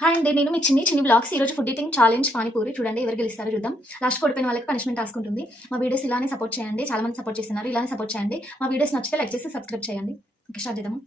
Hi అండి, నేను మీ చిన్ని బ్లాగ్స్. ఈ రోజు ఫుడ్ ఈటింగ్ ఛాలెంజ్ పానీపూరి. చూడండి ఎవరు గెలుస్తారో చూద్దాం. లాస్ట్ ఓడిపోయిన వాళ్ళకి పనిష్మెంట్ టాస్క్ ఉంటుంది. మా వీడియోస్ ఇలానే సపోర్ట్ చేయండి. చాలా మంది సపోర్ట్ చేస్తున్నారు, ఇలానే సపోర్ట్ చేయండి. మా వీడియోస్ నచ్చితే లైక్ చేసి సబ్స్క్రైబ్ చేయండి. ఓకే, స్టార్ట్ చేద్దాము.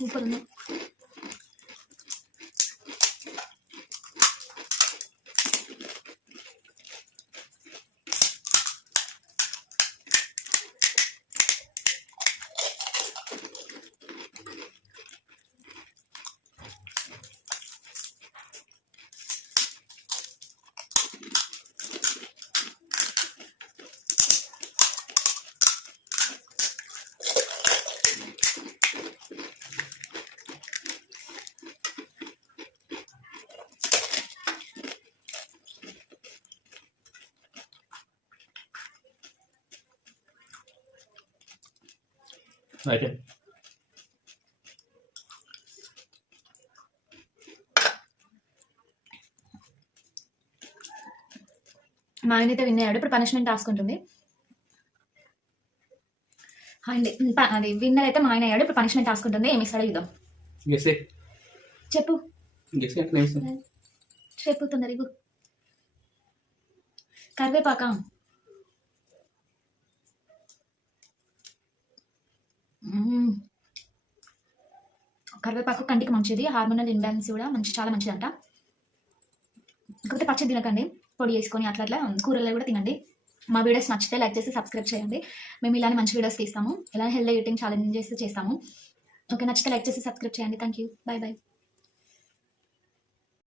సూపర్ ఉంది. అయితే మా ఆయన అయితే విన్ అయ్యాడు. ఇప్పుడు పనిష్మెంట్ టాస్క్ ఉంటుంది. అండి అది విన్నర్ అయితే మా ఆయన అయ్యాడు. ఇప్పుడు పనిష్మెంట్ టాస్క్ ఉంటుంది. ఏమి ఇస్తాడో చూద్దాం. చెప్పు చెప్పు తొందర ఇవ్వు. కరివేపాక, కరివేపాకు కంటికి మంచిది, హార్మోనల్ ఇంబ్యాలెన్స్ కూడా చాలా మంచిదంట. కాకపోతే పచ్చడి తినకండి, పొడి వేసుకొని అట్లా అట్లా కూరల్లో కూడా తినండి. మా వీడియోస్ నచ్చితే లైక్ చేసి సబ్స్క్రైబ్ చేయండి. మేము ఇలానే మంచి వీడియోస్ తీస్తాము, ఇలా హెల్తీ ఈటింగ్ ఛాలెంజెస్ చేస్తాము. ఓకే, నచ్చితే లైక్ చేసి సబ్స్క్రైబ్ చేయండి. Thank you, bye bye.